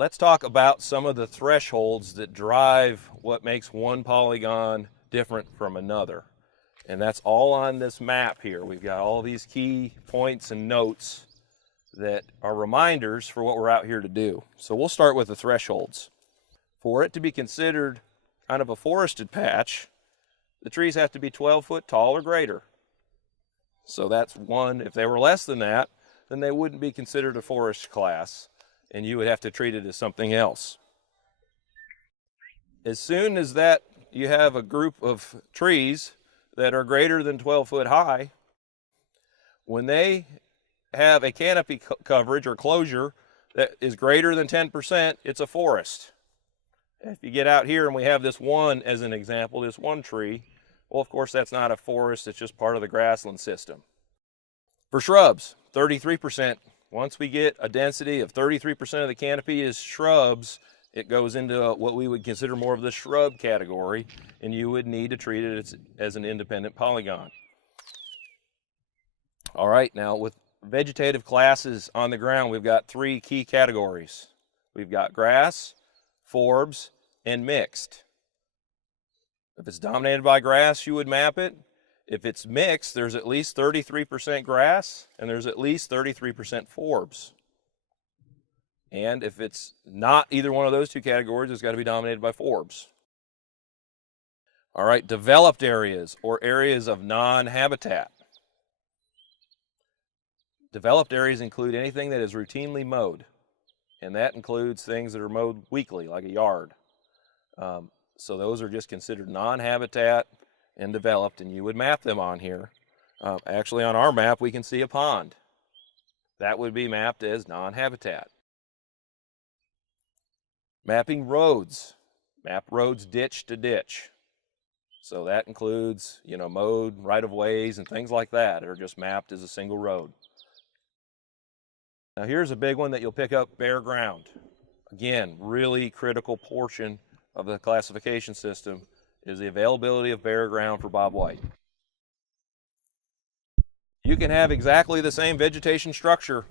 let's talk about some of the thresholds that drive what makes one polygon different from another. And that's all on this map here. We've got all these key points and notes that are reminders for what we're out here to do. So we'll start with the thresholds. For it to be considered kind of a forested patch, the trees have to be 12 foot tall or greater. So that's one. If they were less than that, then they wouldn't be considered a forest class, and you would have to treat it as something else. As soon as that you have a group of trees that are greater than 12 foot high, when they have a canopy coverage or closure that is greater than 10%, it's a forest. If you get out here and we have this one as an example, this one tree, well, of course, that's not a forest, it's just part of the grassland system. For shrubs, 33%. Once we get a density of 33% of the canopy is shrubs, it goes into what we would consider more of the shrub category, and you would need to treat it as an independent polygon. All right, now with vegetative classes on the ground, we've got three key categories. We've got grass, forbs, and mixed. If it's dominated by grass, you would map it. If it's mixed, there's at least 33% grass and there's at least 33% forbs. And if it's not either one of those two categories, it's got to be dominated by forbs. All right, developed areas or areas of non-habitat. Developed areas include anything that is routinely mowed, and that includes things that are mowed weekly, like a yard. So those are just considered non-habitat and developed, and you would map them on here. Actually, on our map, we can see a pond. That would be mapped as non-habitat. Mapping roads. Map roads ditch to ditch. So that includes, mowed right-of-ways and things like that are just mapped as a single road. Now here's a big one that you'll pick up, bare ground. Again, really critical portion of the classification system is the availability of bare ground for bobwhite. You can have exactly the same vegetation structure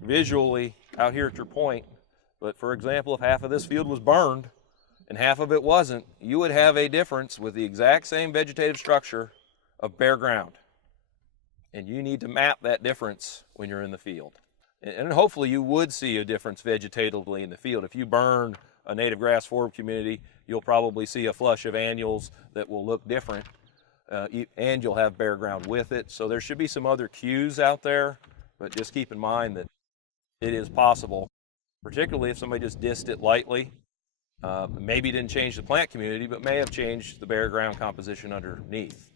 visually out here at your point, but for example, if half of this field was burned and half of it wasn't, you would have a difference with the exact same vegetative structure of bare ground. And you need to map that difference when you're in the field. And hopefully you would see a difference vegetatively in the field. If you burn a native grass forb community, you'll probably see a flush of annuals that will look different, and you'll have bare ground with it. So there should be some other cues out there, but just keep in mind that it is possible, particularly if somebody just dissed it lightly. Maybe didn't change the plant community, but may have changed the bare ground composition underneath.